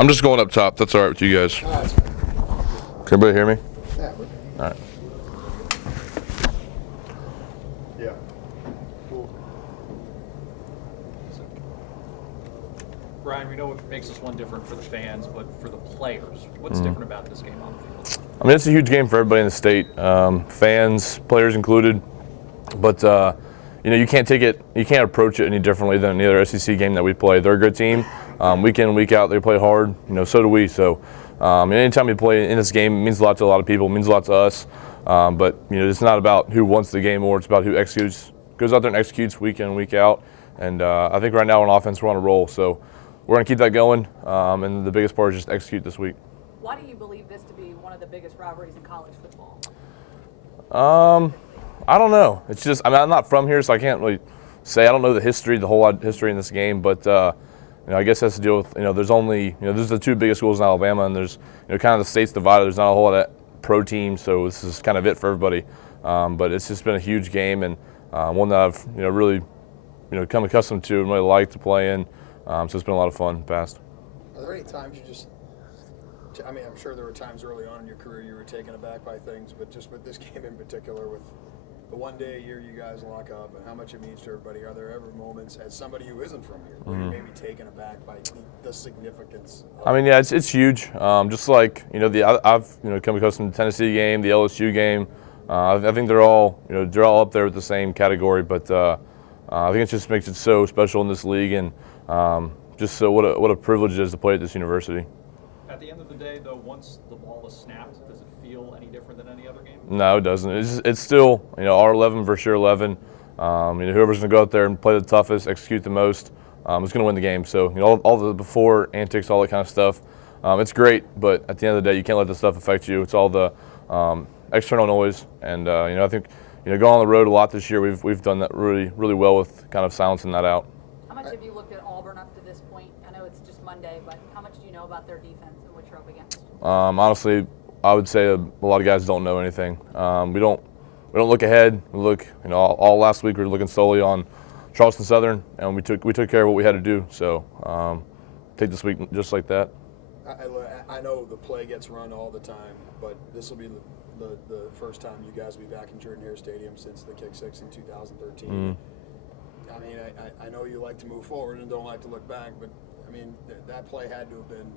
I'm just going up top. That's all right with you guys. Can everybody hear me? Yeah. All right. Yeah. Cool. Ryan, we know what makes this one different for the fans, but for the players, what's different about this game on the field? I mean, it's a huge game for everybody in the state, fans, players included. But you can't take it, you can't approach it any differently than any other SEC game that we play. They're a good team, week in and week out. They play hard. So do we. So, anytime you play in this game, it means a lot to a lot of people. It means a lot to us. But it's not about who wants the game more. It's about who executes, goes out there and executes week in and week out. And I think right now on offense we're on a roll. So we're going to keep that going. And the biggest part is just execute this week. Why do you believe this to be one of the biggest rivalries in college football? I don't know. It's just, I'm not from here, so I can't really say. I don't know the whole lot of history in this game, but I guess it has to deal with, there's only, there's the two biggest schools in Alabama, and there's, kind of the state's divided. There's not a whole lot of pro teams, so this is kind of it for everybody. But it's just been a huge game, and one that I've, really, come accustomed to and really like to play in. So it's been a lot of fun in the past. Are there any times you just, I'm sure there were times early on in your career you were taken aback by things, but just with this game in particular, with the one day a year you guys lock up and how much it means to everybody, are there ever moments, as somebody who isn't from here, where you're maybe taken aback by the significance? It's huge. Just like, I've, come accustomed to the Tennessee game, the LSU game. I think they're all up there with the same category, but I think it just makes it so special in this league, and just so what a privilege it is to play at this university. At the end of the day, though, once the ball is snapped, does it feel any different than any other game? No, it doesn't. It's still, our 11 versus your 11. Whoever's going to go out there and play the toughest, execute the most, is going to win the game. So, all the before antics, all that kind of stuff, it's great. But at the end of the day, you can't let this stuff affect you. It's all the external noise. And I think, going on the road a lot this year, we've done that really, really well with kind of silencing that out. How much have you looked at Auburn up to this point? I know it's just Monday, but how much do you know about their defense and what you're up against? Honestly, I would say a lot of guys don't know anything. We don't look ahead. We look, all last week we were looking solely on Charleston Southern, and we took care of what we had to do. So take this week just like that. I know the play gets run all the time, but this will be the first time you guys will be back in Jordan-Hare Stadium since the kick six in 2013. I know you like to move forward and don't like to look back, but that play had to have been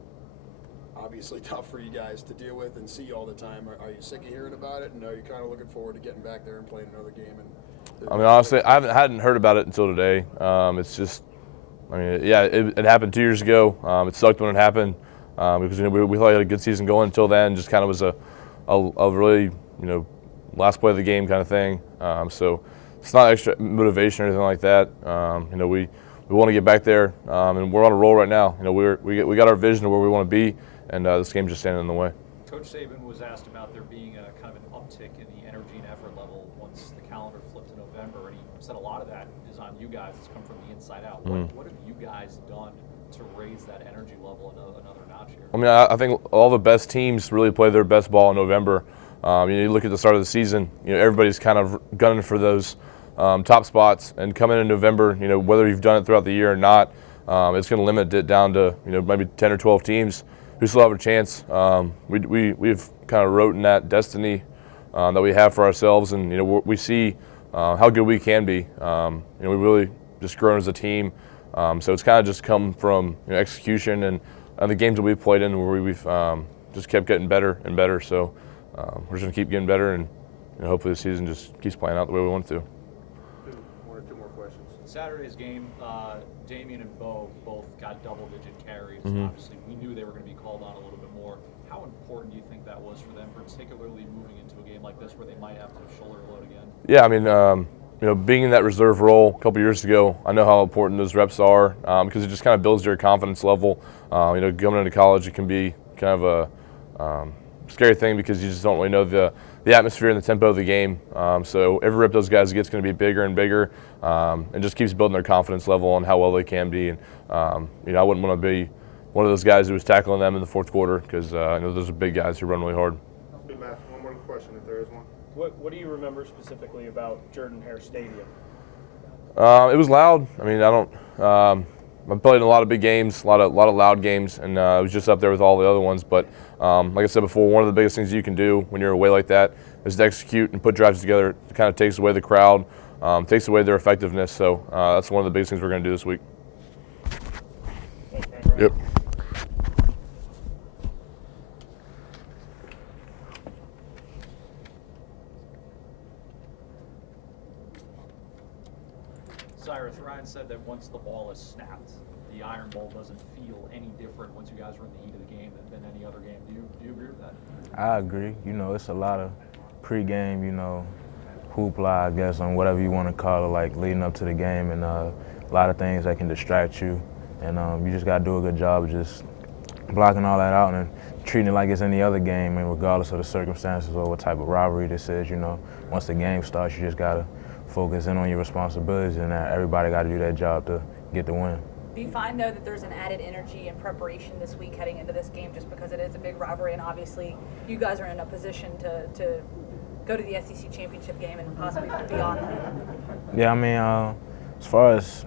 obviously tough for you guys to deal with and see all the time. Are you sick of hearing about it, and are you kind of looking forward to getting back there and playing another game? Honestly, I hadn't heard about it until today. It's just, it happened 2 years ago. It sucked when it happened because we thought we had a good season going until then. Just kind of was a really last play of the game kind of thing. So it's not extra motivation or anything like that. We want to get back there, and we're on a roll right now. We got our vision of where we want to be, and this game's just standing in the way. Coach Saban was asked about there being a kind of an uptick in the energy and effort level once the calendar flipped to November, and he said a lot of that is on you guys. It's come from the inside out. What have you guys done to raise that energy level another notch here? I think all the best teams really play their best ball in November. You look at the start of the season, everybody's kind of gunning for those top spots, and coming in November, whether you've done it throughout the year or not, it's going to limit it down to maybe 10 or 12 teams who still have a chance. We've kind of wrote in that destiny that we have for ourselves, and we see how good we can be. We really just grown as a team, so it's kind of just come from execution and the games that we've played in where we've just kept getting better and better. So we're just going to keep getting better, and hopefully the season just keeps playing out the way we want it to. One or two more questions. Saturday's game, Damian and Bo both got double-digit carries. Obviously, we knew they were going to be called on a little bit more. How important do you think that was for them, particularly moving into a game like this where they might have to shoulder load again? Yeah, being in that reserve role a couple years ago, I know how important those reps are because it just kind of builds your confidence level. Going into college, it can be kind of a scary thing because you just don't really know the atmosphere and the tempo of the game. So every rep those guys get is going to be bigger and bigger, and just keeps building their confidence level on how well they can be. And I wouldn't want to be one of those guys who was tackling them in the fourth quarter because I know those are big guys who run really hard. Matt, one more question if there is one. What do you remember specifically about Jordan-Hare Stadium? It was loud. I don't. I've played in a lot of big games, a lot of loud games, and I was just up there with all the other ones. But like I said before, one of the biggest things you can do when you're away like that is to execute and put drives together. It kind of takes away the crowd, takes away their effectiveness. So that's one of the biggest things we're going to do this week. Yep. Cyrus, Ryan said that once the ball is snapped, the Iron Bowl doesn't feel any different once you guys are in the heat of the game than any other game. Do you agree with that? I agree. You know, it's a lot of pregame, you know, hoopla, I guess, on whatever you want to call it, like leading up to the game, and a lot of things that can distract you. And you just got to do a good job of just blocking all that out and treating it like it's any other game, and regardless of the circumstances or what type of rivalry this is, you know, once the game starts, you just got to focus in on your responsibilities, and everybody got to do their job to get the win. Do you find, though, that there's an added energy and preparation this week heading into this game just because it is a big rivalry, and obviously you guys are in a position to go to the SEC championship game and possibly beyond that? Yeah, I mean, as far as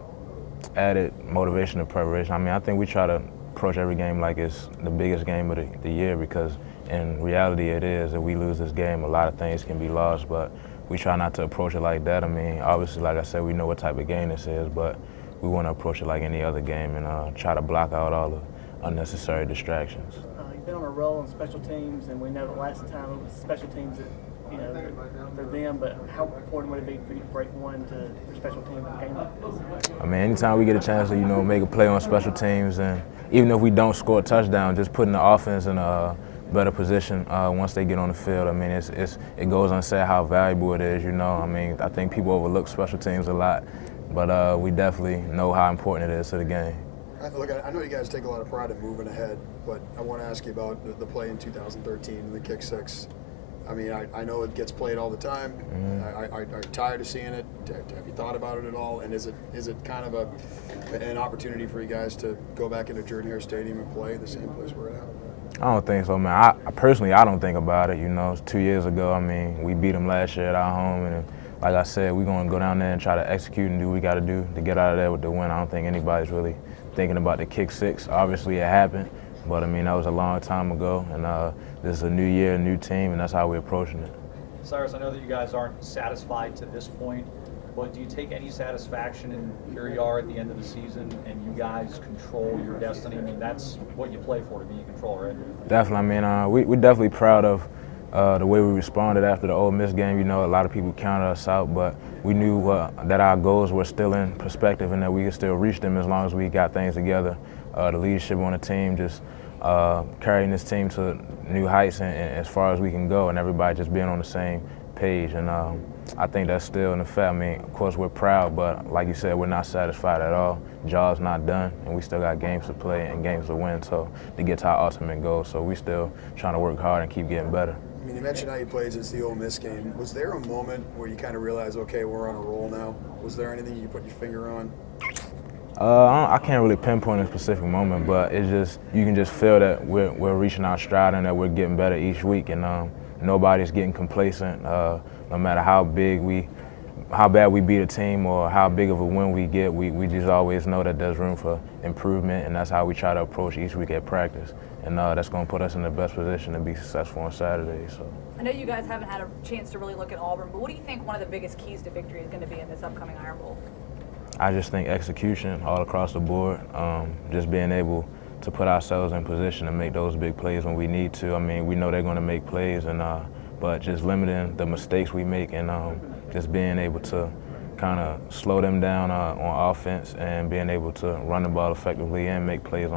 added motivation and preparation, I mean, I think we try to approach every game like it's the biggest game of the year, because in reality it is. If we lose this game, a lot of things can be lost, but we try not to approach it like that. I mean, obviously, like I said, we know what type of game this is, but we want to approach it like any other game and try to block out all the unnecessary distractions. You've been on a roll on special teams, and we know the last time it was special teams that, you know, they're them, but how important would it be for you to break one for special teams in a game like this? I mean, anytime we get a chance to, you know, make a play on special teams, and even if we don't score a touchdown, just putting the offense in a better position once they get on the field. I mean, it goes unsaid how valuable it is, you know. I mean, I think people overlook special teams a lot, but we definitely know how important it is to the game. Look, I know you guys take a lot of pride in moving ahead, but I want to ask you about the play in 2013, the kick six. I mean, I know it gets played all the time. Mm-hmm. Are you tired of seeing it? Have you thought about it at all? And is it kind of an opportunity for you guys to go back into Jordan-Hare Stadium and play the same place we're at? I don't think so, man. I personally don't think about it. You know, it's 2 years ago. I mean, we beat them last year at our home, and like I said, we're going to go down there and try to execute and do what we got to do to get out of there with the win. I don't think anybody's really thinking about the kick six. Obviously, it happened, but I mean, that was a long time ago, and this is a new year, a new team, and that's how we're approaching it. Cyrus, I know that you guys aren't satisfied to this point, but do you take any satisfaction in here you are at the end of the season and you guys control your destiny? I mean, that's what you play for, to be in control, right? Definitely. I mean, we're definitely proud of the way we responded after the Ole Miss game. You know, a lot of people counted us out, but we knew that our goals were still in perspective and that we could still reach them as long as we got things together. The leadership on the team just carrying this team to new heights and as far as we can go, and everybody just being on the same page. And I think that's still in effect. I mean, of course, we're proud, but like you said, we're not satisfied at all. Job's not done, and we still got games to play and games to win, so to get to our ultimate goal. So we still trying to work hard and keep getting better. I mean, you mentioned how you played since the Ole Miss game. Was there a moment where you kind of realized, okay, we're on a roll now? Was there anything you put your finger on? I can't really pinpoint a specific moment, but it's just you can just feel that we're reaching our stride and that we're getting better each week, and nobody's getting complacent. No matter how bad we beat a team or how big of a win we get, we just always know that there's room for improvement, and that's how we try to approach each week at practice. And that's going to put us in the best position to be successful on Saturday. So. I know you guys haven't had a chance to really look at Auburn, but what do you think one of the biggest keys to victory is going to be in this upcoming Iron Bowl? I just think execution all across the board, just being able to put ourselves in position to make those big plays when we need to. I mean, we know they're going to make plays, and but just limiting the mistakes we make and just being able to kind of slow them down on offense and being able to run the ball effectively and make plays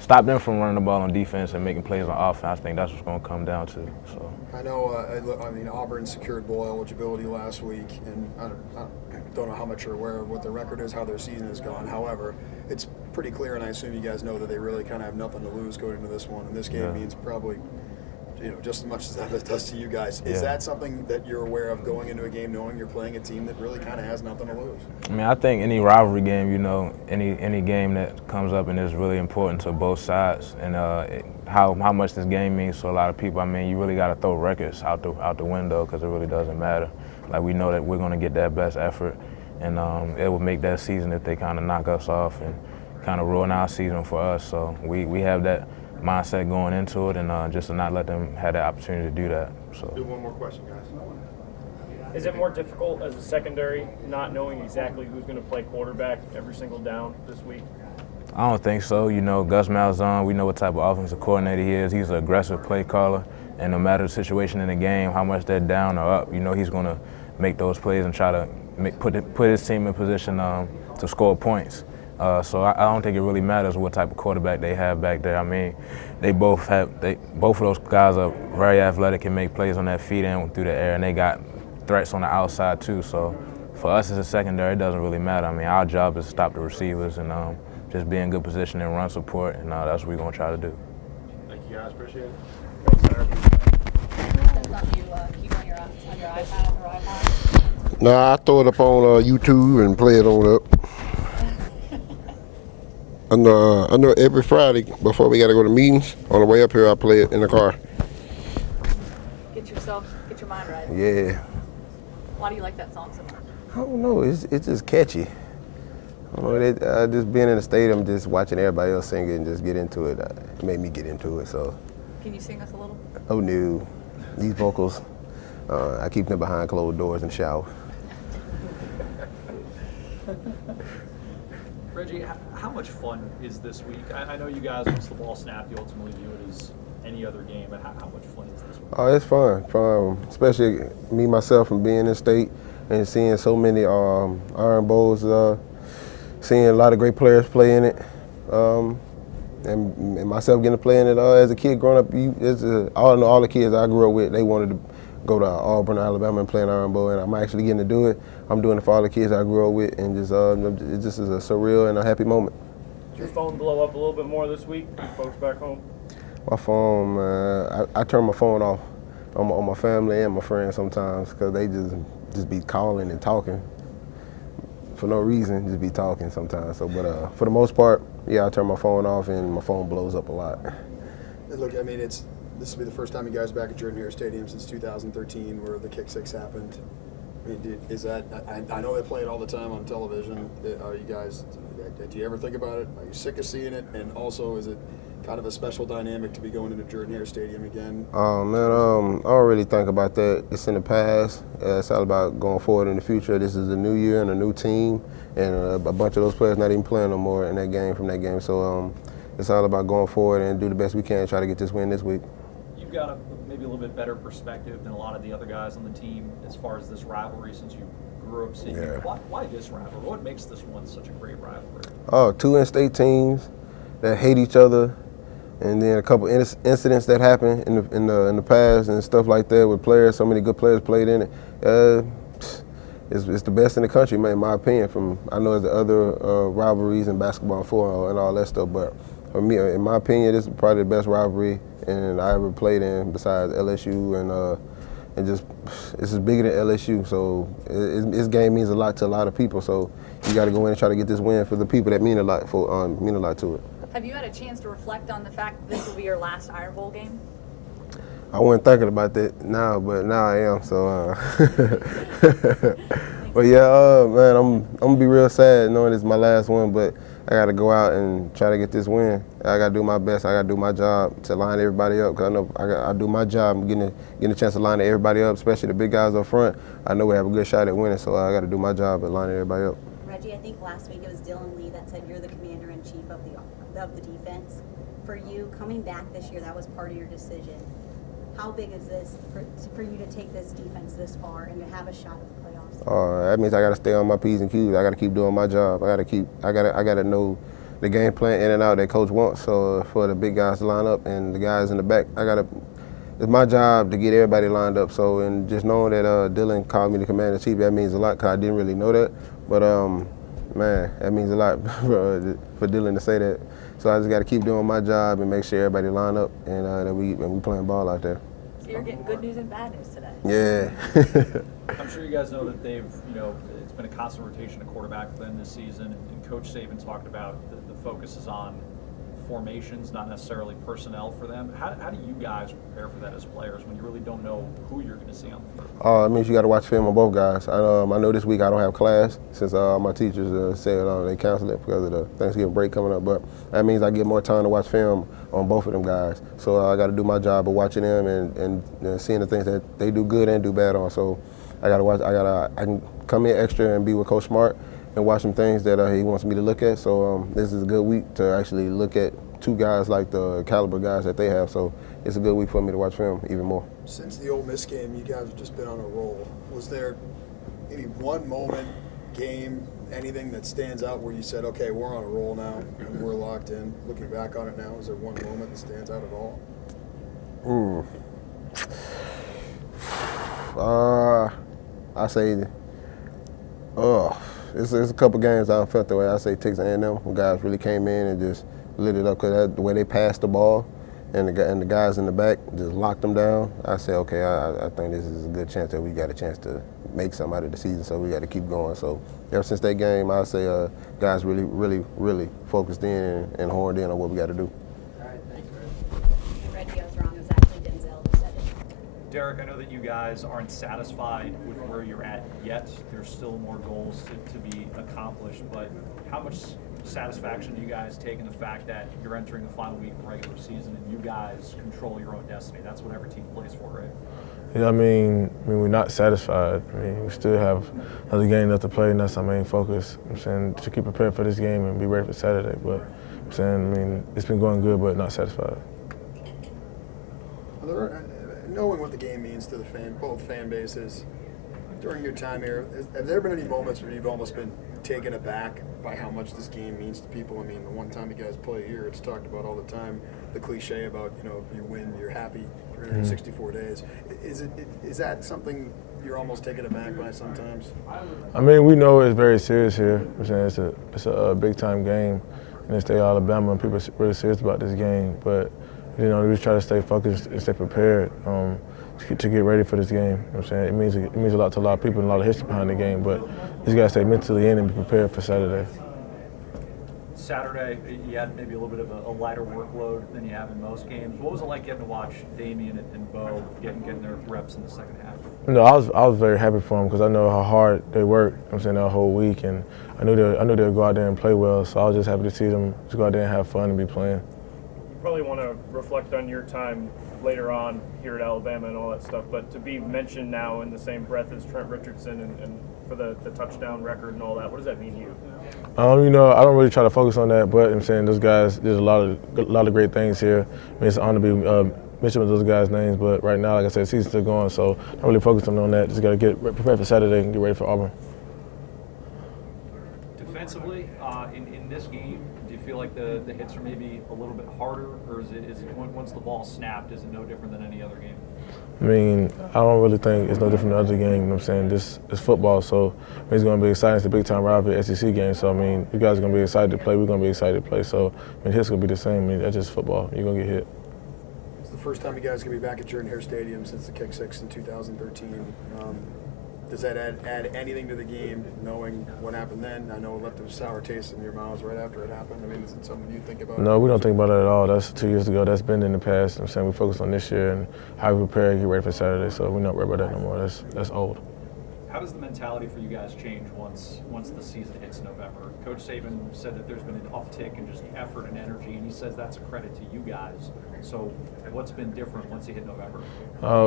stop them from running the ball on defense and making plays on offense. I think that's what's going to come down to. So. I know, I mean, Auburn secured bowl eligibility last week, and I don't know how much you're aware of what their record is, how their season has gone. However, it's pretty clear, and I assume you guys know that they really kind of have nothing to lose going into this one, and this game means probably, you know, just as much as that it does to you guys. Is that something that you're aware of going into a game knowing you're playing a team that really kind of has nothing to lose? I mean, I think any rivalry game, you know, any game that comes up and is really important to both sides, and how much this game means to a lot of people. I mean, you really got to throw records out the window because it really doesn't matter. Like, we know that we're going to get that best effort and it would make that season if they kind of knock us off and kind of ruin our season for us. So we have that mindset going into it, and just to not let them have that opportunity to do that. So. Do one more question, guys. Is it more difficult as a secondary not knowing exactly who's going to play quarterback every single down this week? I don't think so. You know, Gus Malzahn, we know what type of offensive coordinator he is. He's an aggressive play caller, and no matter the situation in the game, how much they're down or up, you know he's going to make those plays and try to put his team in position to score points. So I don't think it really matters what type of quarterback they have back there. I mean, both of those guys are very athletic and make plays on that feet and through the air, and they got threats on the outside too. So for us as a secondary, it doesn't really matter. I mean, our job is to stop the receivers and just be in good position and run support, and that's what we're going to try to do. Thank you, guys. Appreciate it. Thanks, sir. That's something you keep on your iPad or iPod? Nah, I throw it up on YouTube and play it on up. I know every Friday before we got to go to meetings, on the way up here I play it in the car. Get your mind right. Yeah. Why do you like that song so much? I don't know, it's just catchy. I don't know, just being in the stadium, just watching everybody else sing it and just get into it, it made me get into it, so. Can you sing us a little? Oh no, these vocals, I keep them behind closed doors in the shower. Reggie, how much fun is this week? I know you guys, once the ball snapped, you ultimately view it as any other game, but how much fun is this week? Oh, it's fun, especially me, myself, from being in state and seeing so many Iron Bowls, seeing a lot of great players play in it, and myself getting to play in it as a kid growing up. All the kids I grew up with, they wanted to go to Auburn, Alabama, and play an Iron Bowl, and I'm actually getting to do it. I'm doing it for all the kids I grew up with, and it just is a surreal and a happy moment. Did your phone blow up a little bit more this week, you folks back home? My phone, man, I turn my phone off on my family and my friends sometimes because they just be calling and talking for no reason, just be talking sometimes. So, but for the most part, yeah, I turn my phone off and my phone blows up a lot. Look, I mean, this will be the first time you guys are back at Jordan-Hare Stadium since 2013, where the Kick Six happened. I mean, is that? I know they play it all the time on television. Are you guys? Do you ever think about it? Are you sick of seeing it? And also, is it kind of a special dynamic to be going into Jordan-Hare Stadium again? Oh man, I don't really think about that. It's in the past. It's all about going forward in the future. This is a new year and a new team, and a bunch of those players not even playing no more in that game from that game. So it's all about going forward and do the best we can to try to get this win this week. You've got maybe a little bit better perspective than a lot of the other guys on the team as far as this rivalry since you grew up seeing it. Why this rivalry? What makes this one such a great rivalry? Oh, two in-state teams that hate each other, and then a couple incidents that happened in the past and stuff like that with players. So many good players played in it. It's the best in the country, man, in my opinion. I know there's other rivalries in basketball and football and all that stuff, but for me, in my opinion, this is probably the best rivalry and I ever played in besides LSU, and just it's just bigger than LSU. So this game means a lot to a lot of people. So you got to go in and try to get this win for the people that mean a lot to it. Have you had a chance to reflect on the fact that this will be your last Iron Bowl game? I wasn't thinking about that now, but now I am. So, but yeah, man, I'm gonna be real sad knowing it's my last one. But I got to go out and try to get this win. I got to do my best. I got to do my job to line everybody up. Cause I know I do my job, getting a chance to line everybody up, especially the big guys up front. I know we have a good shot at winning, so I got to do my job at lining everybody up. Reggie, I think last week it was Dylan Lee that said you're the commander-in-chief of the defense. For you, coming back this year, that was part of your decision. How big is this for you to take this defense this far and to have a shot at the playoffs? That means I got to stay on my P's and Q's. I got to keep doing my job. I got to know the game plan in and out that coach wants. So for the big guys to line up and the guys in the back, it's my job to get everybody lined up. So, and just knowing that Dylan called me the commander-in-chief, that means a lot because I didn't really know that. But man, that means a lot for Dylan to say that. So I just got to keep doing my job and make sure everybody line up and that we playing ball out there. So you're getting good news and bad news today. Yeah. I'm sure you guys know that it's been a constant rotation of quarterback for them this season, and Coach Saban talked about the focus is on formations, not necessarily personnel for them. How do you guys prepare for that as players when you really don't know who you're going to see on the field? It means you got to watch film on both guys. I know this week I don't have class since my teachers said they canceled it because of the Thanksgiving break coming up. But that means I get more time to watch film on both of them guys. So I got to do my job of watching them and seeing the things that they do good and do bad on. So I got to watch. I can come in extra and be with Coach Smart and watch some things that he wants me to look at. So this is a good week to actually look at two guys like the caliber guys that they have. So it's a good week for me to watch film even more. Since the Ole Miss game, you guys have just been on a roll. Was there maybe one moment, game, anything that stands out where you said, okay, we're on a roll now and we're locked in? Looking back on it now, is there one moment that stands out at all? I say, it's a couple games I felt that way. I say Texas A&M, when guys really came in and just lit it up because the way they passed the ball and the guys in the back just locked them down. I say, okay, I think this is a good chance that we got a chance to make something out of the season, so we got to keep going. So ever since that game, I say guys really, really, really focused in and horned in on what we got to do. All right, thanks, I read you, I was wrong. It was actually Denzel who said it. Derek, I know that you guys aren't satisfied with where you're at yet. There's still more goals to be accomplished, but how much satisfaction do you guys take in the fact that you're entering the final week of the regular season and you guys control your own destiny? That's what every team plays for, right? Yeah, I mean, we're not satisfied. I mean, we still have another game left to play, and that's our main focus. I'm saying to keep prepared for this game and be ready for Saturday. But I'm saying, I mean, it's been going good, but not satisfied. Knowing what the game means to both fan bases, during your time here, have there been any moments where you've almost been taken aback by how much this game means to people? I mean, the one time you guys play here, it's talked about all the time, the cliche about, if you win, you're happy 364 days. Is that something you're almost taken aback by sometimes? I mean, we know it's very serious here. I'm saying it's a big-time game in the state of Alabama, and people are really serious about this game. But, we just try to stay focused and stay prepared to get ready for this game. You know what I'm saying? It means a lot to a lot of people and a lot of history behind the game, but you just got to stay mentally in and be prepared for Saturday. Saturday, you had maybe a little bit of a lighter workload than you have in most games. What was it like getting to watch Damian and Bo getting their reps in the second half? I was very happy for them because I know how hard they worked. I'm saying that whole week, and I knew they'd go out there and play well. So I was just happy to see them just go out there and have fun and be playing. You probably want to reflect on your time later on here at Alabama and all that stuff, but to be mentioned now in the same breath as Trent Richardson and for the touchdown record and all that, what does that mean to you? I don't really try to focus on that, but I'm saying those guys, there's a lot of great things here. I mean, it's an honor to be mentioned with those guys' names, but right now, like I said, the season's still going, so I'm really focusing on that. Just got to get prepared for Saturday and get ready for Auburn. Defensively, in this game, do you feel like the hits are maybe a little bit harder, or is it once the ball snapped, is it no different than any other game? I mean, I don't really think it's no different than other game. You know what I'm saying? This is football, so it's going to be exciting. It's a big-time rivalry, SEC game. So, I mean, you guys are going to be excited to play. We're going to be excited to play. So, I mean, hits going to be the same. I mean, that's just football. You're going to get hit. It's the first time you guys are going to be back at Jordan-Hare Stadium since the Kick Six in 2013. Does that add anything to the game, knowing what happened then? I know it left a sour taste in your mouths right after it happened. I mean, is it something you think about? No, we don't think about it at all. That's 2 years ago. That's been in the past. I'm saying we focus on this year and how we prepare and get ready for Saturday. So we're not worried about that no more. That's old. How does the mentality for you guys change once the season hits November? Coach Saban said that there's been an uptick in just effort and energy, and he says that's a credit to you guys. So what's been different once you hit November?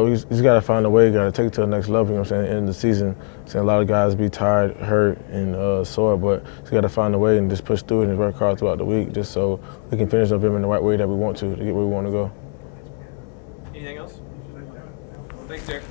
We just got to find a way. You got to take it to the next level. You know what I'm saying? In the season, a lot of guys be tired, hurt, and sore, but you got to find a way and just push through it and work hard throughout the week, just so we can finish November in the right way that we want to get where we want to go. Anything else? Thanks, Derek.